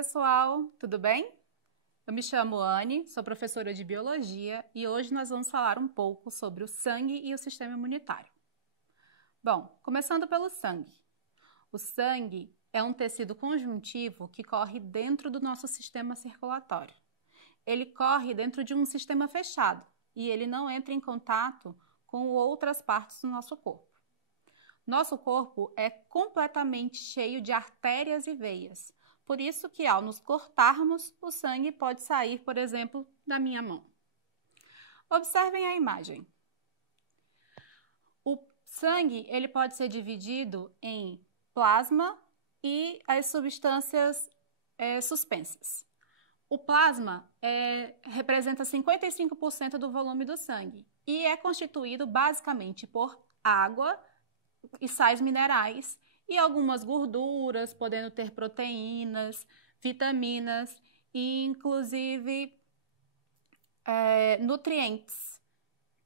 pessoal, tudo bem? Eu me chamo Anne, sou professora de Biologia e hoje nós vamos falar um pouco sobre o sangue e o sistema imunitário. Bom, começando pelo sangue. O sangue é um tecido conjuntivo que corre dentro do nosso sistema circulatório. Ele corre dentro de um sistema fechado e ele não entra em contato com outras partes do nosso corpo. Nosso corpo é completamente cheio de artérias e veias. Por isso que ao nos cortarmos, o sangue pode sair, por exemplo, da minha mão. Observem a imagem. O sangue ele pode ser dividido em plasma e as substâncias suspensas. O plasma representa 55% do volume do sangue e é constituído basicamente por água e sais minerais e algumas gorduras, podendo ter proteínas, vitaminas e inclusive nutrientes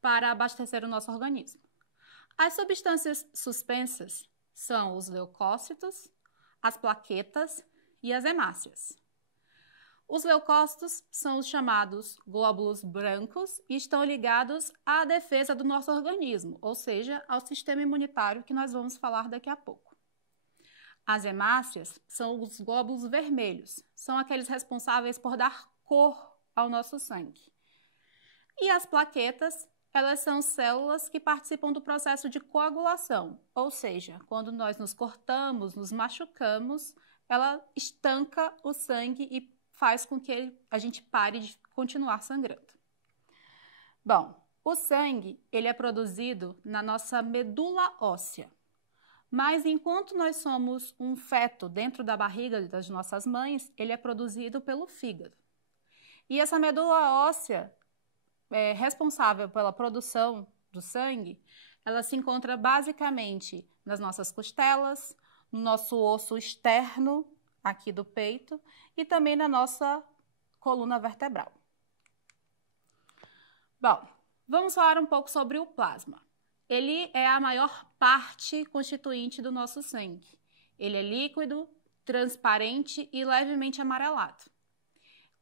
para abastecer o nosso organismo. As substâncias suspensas são os leucócitos, as plaquetas e as hemácias. Os leucócitos são os chamados glóbulos brancos e estão ligados à defesa do nosso organismo, ou seja, ao sistema imunitário que nós vamos falar daqui a pouco. As hemácias são os glóbulos vermelhos, são aqueles responsáveis por dar cor ao nosso sangue. E as plaquetas, elas são células que participam do processo de coagulação, ou seja, quando nós nos cortamos, nos machucamos, ela estanca o sangue e faz com que a gente pare de continuar sangrando. Bom, o sangue ele é produzido na nossa medula óssea, mas enquanto nós somos um feto dentro da barriga das nossas mães, ele é produzido pelo fígado. E essa medula óssea responsável pela produção do sangue, ela se encontra basicamente nas nossas costelas, no nosso osso externo, aqui do peito, e também na nossa coluna vertebral. Bom, vamos falar um pouco sobre o plasma. Ele é a maior parte constituinte do nosso sangue. Ele é líquido, transparente e levemente amarelado.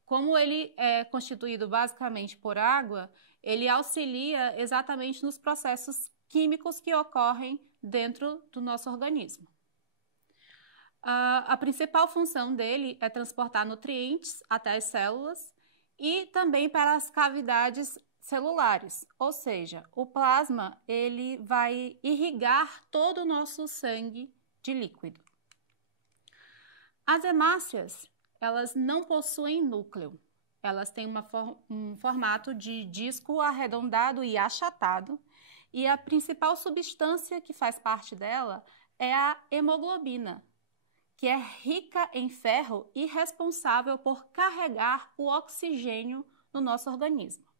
Como ele é constituído basicamente por água, ele auxilia exatamente nos processos químicos que ocorrem dentro do nosso organismo. A principal função dele é transportar nutrientes até as células e também para as cavidades celulares, ou seja, o plasma ele vai irrigar todo o nosso sangue de líquido. As hemácias, elas não possuem núcleo, elas têm um formato de disco arredondado e achatado e a principal substância que faz parte dela é a hemoglobina, que é rica em ferro e responsável por carregar o oxigênio no nosso organismo.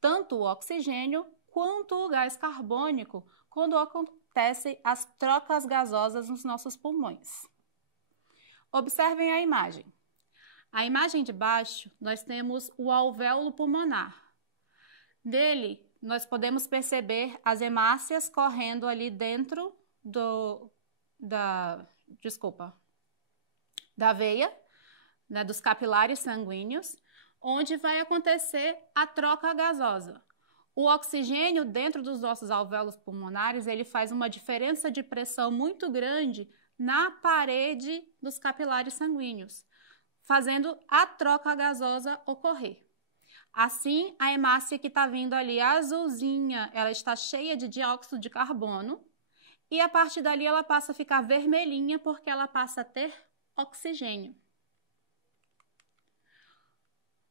Tanto o oxigênio quanto o gás carbônico quando acontecem as trocas gasosas nos nossos pulmões. Observem a imagem. A imagem de baixo, nós temos o alvéolo pulmonar. Dele, nós podemos perceber as hemácias correndo ali dentro da veia, né, dos capilares sanguíneos, onde vai acontecer a troca gasosa. O oxigênio dentro dos nossos alvéolos pulmonares, ele faz uma diferença de pressão muito grande na parede dos capilares sanguíneos, fazendo a troca gasosa ocorrer. Assim, a hemácia que está vindo ali azulzinha, ela está cheia de dióxido de carbono, e a partir dali ela passa a ficar vermelhinha porque ela passa a ter oxigênio.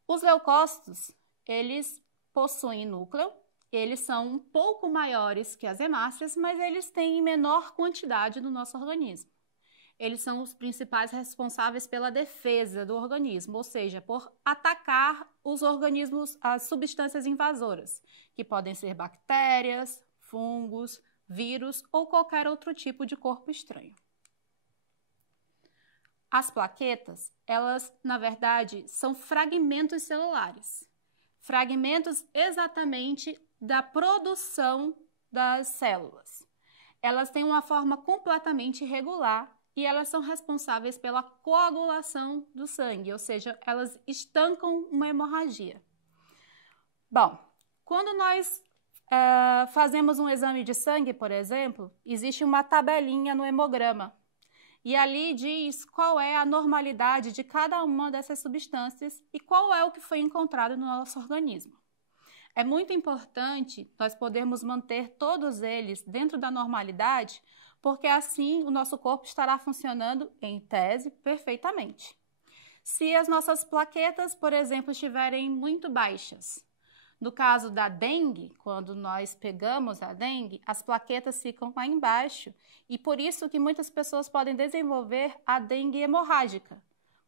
Os leucócitos, eles possuem núcleo, eles são um pouco maiores que as hemácias, mas eles têm menor quantidade no nosso organismo. Eles são os principais responsáveis pela defesa do organismo, ou seja, por atacar os organismos, as substâncias invasoras, que podem ser bactérias, fungos, vírus ou qualquer outro tipo de corpo estranho. As plaquetas, elas, na verdade, são fragmentos celulares. Fragmentos exatamente da produção das células. Elas têm uma forma completamente irregular e elas são responsáveis pela coagulação do sangue, ou seja, elas estancam uma hemorragia. Bom, quando nós fazemos um exame de sangue, por exemplo, existe uma tabelinha no hemograma. E ali diz qual é a normalidade de cada uma dessas substâncias e qual é o que foi encontrado no nosso organismo. É muito importante nós podermos manter todos eles dentro da normalidade, porque assim o nosso corpo estará funcionando, em tese, perfeitamente. Se as nossas plaquetas, por exemplo, estiverem muito baixas, no caso da dengue, quando nós pegamos a dengue, as plaquetas ficam lá embaixo e por isso que muitas pessoas podem desenvolver a dengue hemorrágica,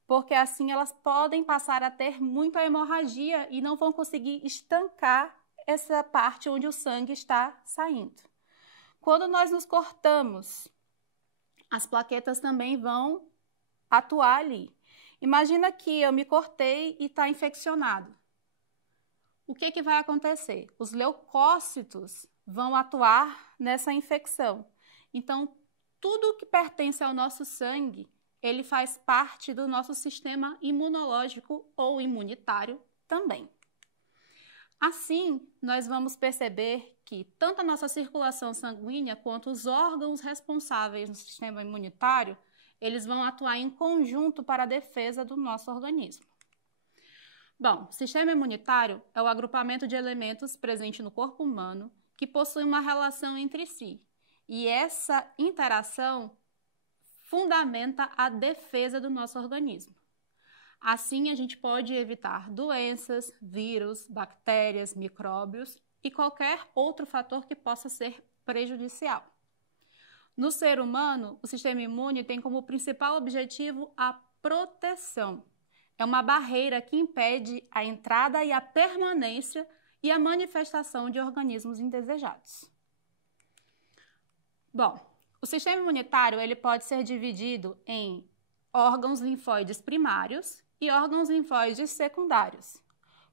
porque assim elas podem passar a ter muita hemorragia e não vão conseguir estancar essa parte onde o sangue está saindo. Quando nós nos cortamos, as plaquetas também vão atuar ali. Imagina que eu me cortei e está infeccionado. O que vai acontecer? Os leucócitos vão atuar nessa infecção. Então, tudo que pertence ao nosso sangue, ele faz parte do nosso sistema imunológico ou imunitário também. Assim, nós vamos perceber que tanto a nossa circulação sanguínea quanto os órgãos responsáveis no sistema imunitário, eles vão atuar em conjunto para a defesa do nosso organismo. Bom, o sistema imunitário é o agrupamento de elementos presente no corpo humano que possui uma relação entre si. E essa interação fundamenta a defesa do nosso organismo. Assim, a gente pode evitar doenças, vírus, bactérias, micróbios e qualquer outro fator que possa ser prejudicial. No ser humano, o sistema imune tem como principal objetivo a proteção. É uma barreira que impede a entrada e a permanência e a manifestação de organismos indesejados. Bom, o sistema imunitário ele pode ser dividido em órgãos linfóides primários e órgãos linfóides secundários,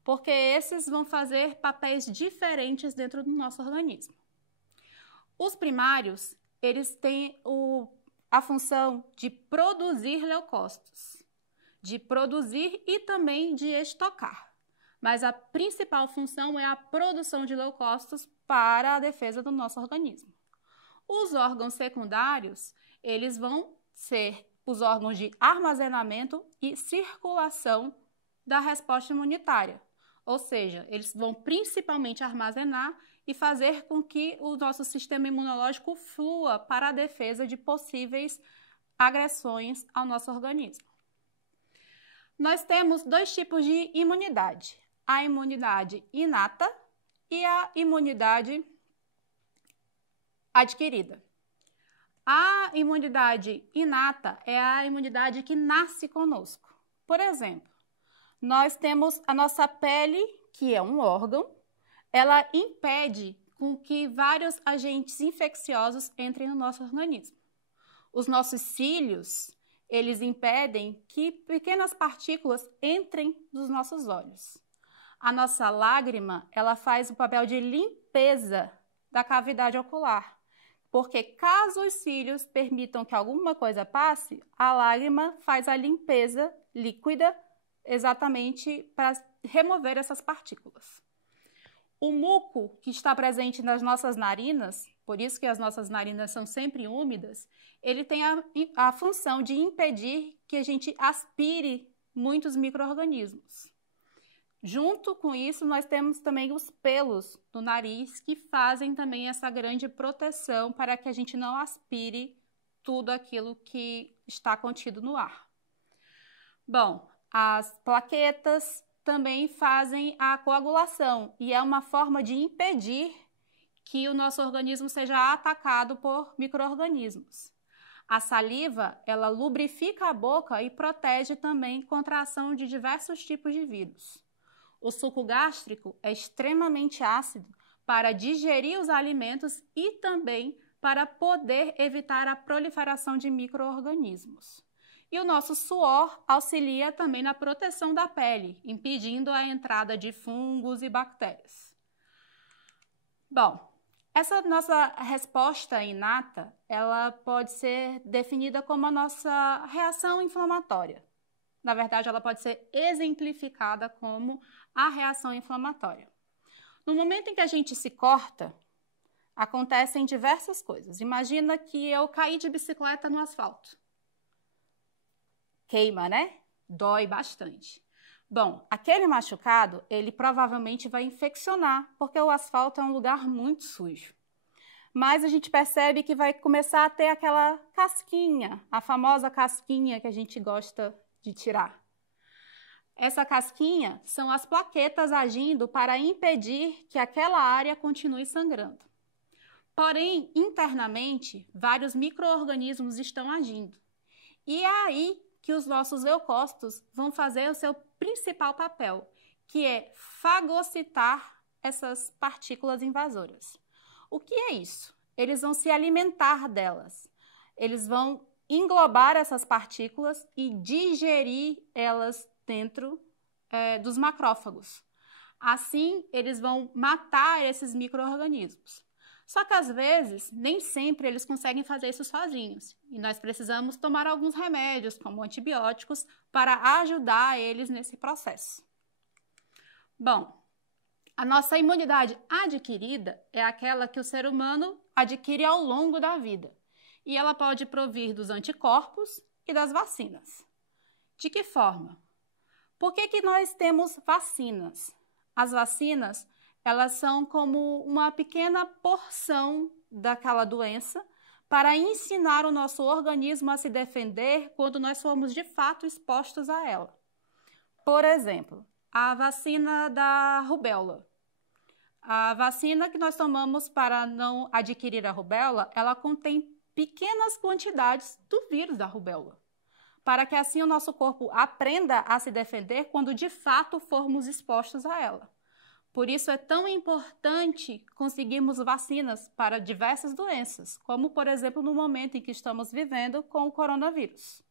porque esses vão fazer papéis diferentes dentro do nosso organismo. Os primários, eles têm a função de produzir leucócitos, de produzir e também de estocar. Mas a principal função é a produção de leucócitos para a defesa do nosso organismo. Os órgãos secundários, eles vão ser os órgãos de armazenamento e circulação da resposta imunitária. Ou seja, eles vão principalmente armazenar e fazer com que o nosso sistema imunológico flua para a defesa de possíveis agressões ao nosso organismo. Nós temos dois tipos de imunidade, a imunidade inata e a imunidade adquirida. A imunidade inata é a imunidade que nasce conosco. Por exemplo, nós temos a nossa pele, que é um órgão, ela impede com que vários agentes infecciosos entrem no nosso organismo. Os nossos cílios, eles impedem que pequenas partículas entrem nos nossos olhos. A nossa lágrima, ela faz o papel de limpeza da cavidade ocular, porque caso os cílios permitam que alguma coisa passe, a lágrima faz a limpeza líquida exatamente para remover essas partículas. O muco que está presente nas nossas narinas, por isso que as nossas narinas são sempre úmidas, ele tem a função de impedir que a gente aspire muitos micro-organismos. Junto com isso, nós temos também os pelos do nariz que fazem também essa grande proteção para que a gente não aspire tudo aquilo que está contido no ar. Bom, as plaquetas também fazem a coagulação e é uma forma de impedir que o nosso organismo seja atacado por micro-organismos. A saliva, ela lubrifica a boca e protege também contra a ação de diversos tipos de vírus. O suco gástrico é extremamente ácido para digerir os alimentos e também para poder evitar a proliferação de micro-organismos. E o nosso suor auxilia também na proteção da pele, impedindo a entrada de fungos e bactérias. Bom, Essa nossa resposta inata, ela pode ser definida como a nossa reação inflamatória. Na verdade, ela pode ser exemplificada como a reação inflamatória. No momento em que a gente se corta, acontecem diversas coisas. Imagina que eu caí de bicicleta no asfalto. Queima, né? Dói bastante. Bom, aquele machucado, ele provavelmente vai infeccionar, porque o asfalto é um lugar muito sujo. Mas a gente percebe que vai começar a ter aquela casquinha, a famosa casquinha que a gente gosta de tirar. Essa casquinha são as plaquetas agindo para impedir que aquela área continue sangrando. Porém, internamente, vários micro-organismos estão agindo. E é aí que os nossos leucócitos vão fazer o seu principal papel, que é fagocitar essas partículas invasoras. O que é isso? Eles vão se alimentar delas. Eles vão englobar essas partículas e digerir elas dentro dos macrófagos. Assim, eles vão matar esses micro-organismos. Só que, às vezes, nem sempre eles conseguem fazer isso sozinhos. E nós precisamos tomar alguns remédios, como antibióticos, para ajudar eles nesse processo. Bom, a nossa imunidade adquirida é aquela que o ser humano adquire ao longo da vida. E ela pode provir dos anticorpos e das vacinas. De que forma? Por que nós temos vacinas? As vacinas, elas são como uma pequena porção daquela doença para ensinar o nosso organismo a se defender quando nós formos de fato expostos a ela. Por exemplo, a vacina da rubéola. A vacina que nós tomamos para não adquirir a rubéola, ela contém pequenas quantidades do vírus da rubéola, para que assim o nosso corpo aprenda a se defender quando de fato formos expostos a ela. Por isso é tão importante conseguirmos vacinas para diversas doenças, como, por exemplo, no momento em que estamos vivendo com o coronavírus.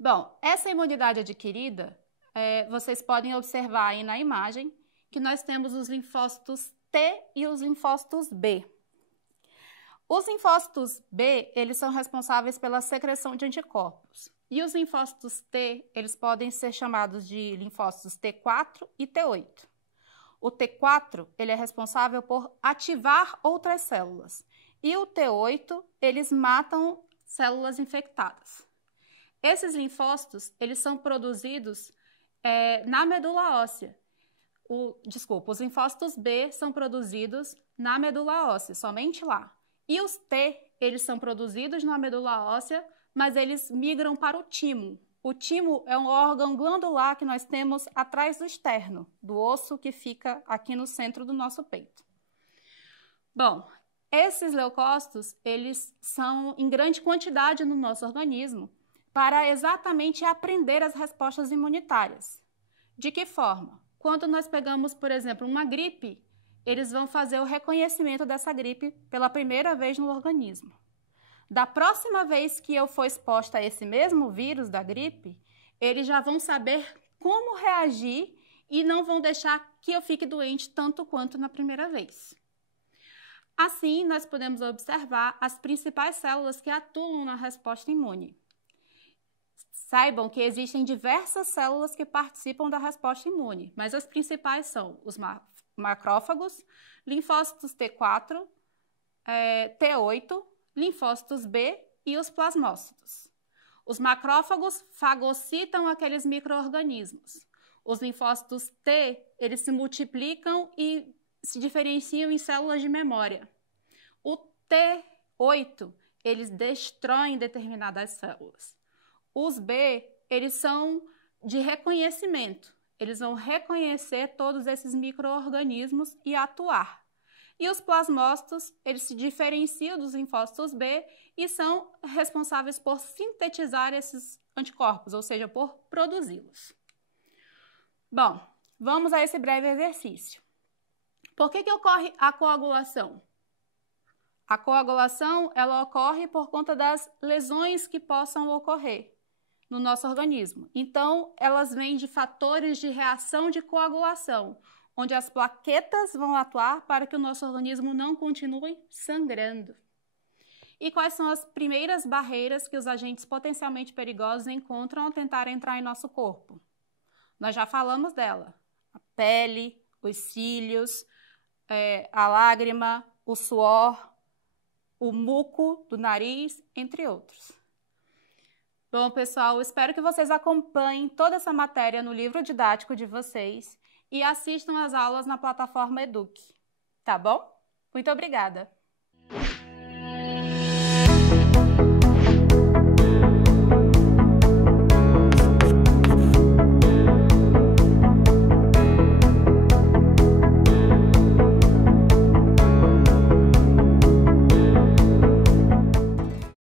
Bom, essa imunidade adquirida, vocês podem observar aí na imagem que nós temos os linfócitos T e os linfócitos B. Os linfócitos B, eles são responsáveis pela secreção de anticorpos. E os linfócitos T, eles podem ser chamados de linfócitos T4 e T8. O T4, ele é responsável por ativar outras células. E o T8, eles matam células infectadas. Esses linfócitos, eles são produzidos na medula óssea. Os linfócitos B são produzidos na medula óssea, somente lá. E os T, eles são produzidos na medula óssea, mas eles migram para o timo. O timo é um órgão glandular que nós temos atrás do externo, do osso que fica aqui no centro do nosso peito. Bom, esses leucócitos, eles são em grande quantidade no nosso organismo para exatamente aprender as respostas imunitárias. De que forma? Quando nós pegamos, por exemplo, uma gripe, eles vão fazer o reconhecimento dessa gripe pela primeira vez no organismo. Da próxima vez que eu for exposta a esse mesmo vírus da gripe, eles já vão saber como reagir e não vão deixar que eu fique doente tanto quanto na primeira vez. Assim, nós podemos observar as principais células que atuam na resposta imune. Saibam que existem diversas células que participam da resposta imune, mas as principais são os macrófagos, linfócitos T4, T8, linfócitos B e os plasmócitos. Os macrófagos fagocitam aqueles micro-organismos. Os linfócitos T, eles se multiplicam e se diferenciam em células de memória. O T8, eles destroem determinadas células. Os B, eles são de reconhecimento. Eles vão reconhecer todos esses micro-organismos e atuar. E os plasmócitos, eles se diferenciam dos linfócitos B e são responsáveis por sintetizar esses anticorpos, ou seja, por produzi-los. Bom, vamos a esse breve exercício. Por que ocorre a coagulação? A coagulação, ela ocorre por conta das lesões que possam ocorrer no nosso organismo. Então, elas vêm de fatores de reação de coagulação, onde as plaquetas vão atuar para que o nosso organismo não continue sangrando. E quais são as primeiras barreiras que os agentes potencialmente perigosos encontram ao tentar entrar em nosso corpo? Nós já falamos dela. A pele, os cílios, a lágrima, o suor, o muco do nariz, entre outros. Bom, pessoal, espero que vocês acompanhem toda essa matéria no livro didático de vocês e assistam às aulas na plataforma Eduque, tá bom? Muito obrigada!